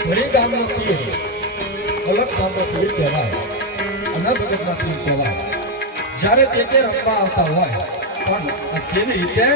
ઘણી ગામના પીર અલગ ગામના પીર કહેવાય, અલગ જગતના પીર કહેવાય. જ્યારે તે રમવા આવતા હોય પણ તેની રીતે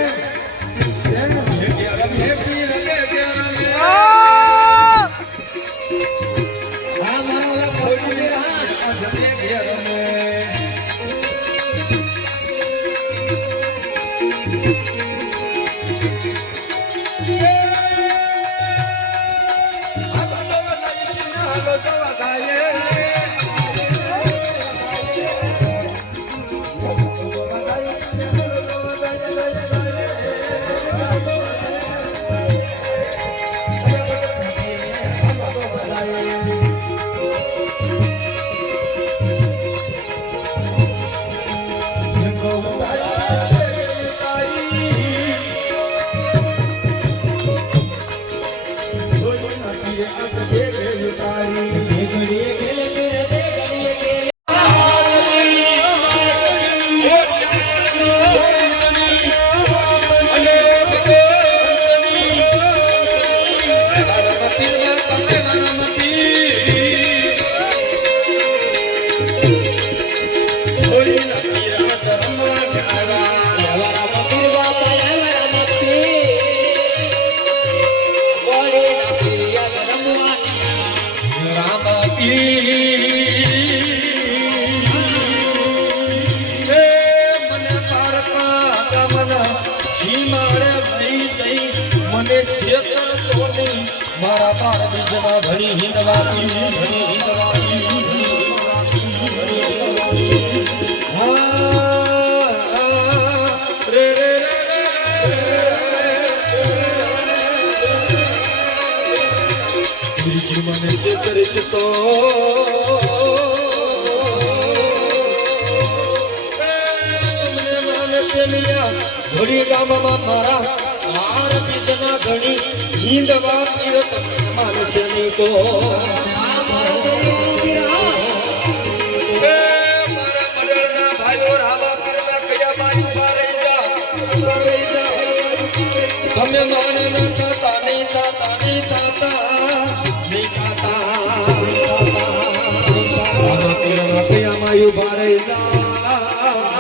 મારા પાર બીજમાં ઘણી હિંદવાતી મને છે કરીશ તો ઘડી ગામમાં મારા માર બીજના ઘણી હિંદવા તીરથ માનસની કો મારા મડરના ભાઈઓ રાવા કરવા કયા બાજુ મારે જા તમે માને ન થતા નહીં થતા નહીં થતા નહીં થતા ઉભા રહી જા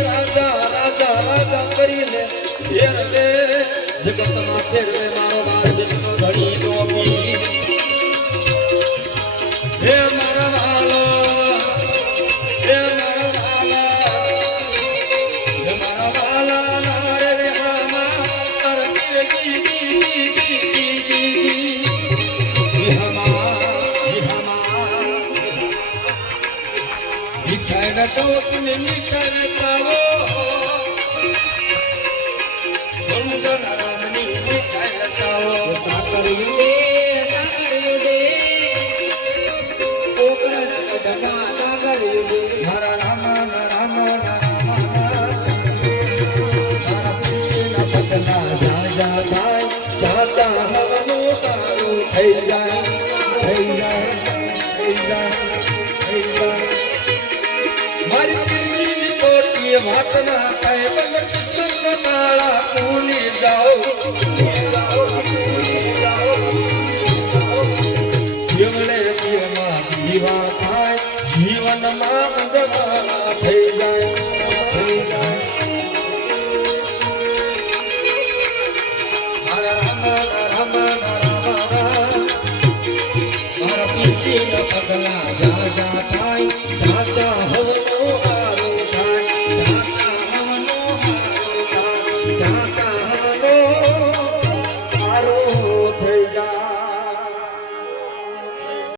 રાજા રાજા રાજા કરીને ફેરવે જગતમાં ફેરવે મારો બાર દેશનો ધણી ડોબી હે મારા વાલા હે મારા વાલા હે મારા વાલા નારે રે આમા અરતી મીઠાઈ ના શોખને મીઠાઈ ના સાવો રામની મીઠાઈ ના સાવો સાકરિયું દે કોકરણ ડગા નાગરિયું દે મારા રામ ના રામ ના રામ મારા પીના પગના જા જા થાય જાતા હવનો તારું થઈ જાય થઈ જાય થઈ જાય થઈ જાય મારી દિલની કોટી વાત ના થાય બંધ કિસ્મત તાળા ભૂલી જાઓ જીવને જીવમાં જીવા થાય જીવનમાં અંધવાળા થઈ જાય મારા રામ રામ રામ મારા પીઠીના પગલા જા જા થાય જાતા હવનો હારો થાય જાતા હવનો હારો થાય જાતા હવનો હારો થઈ જાય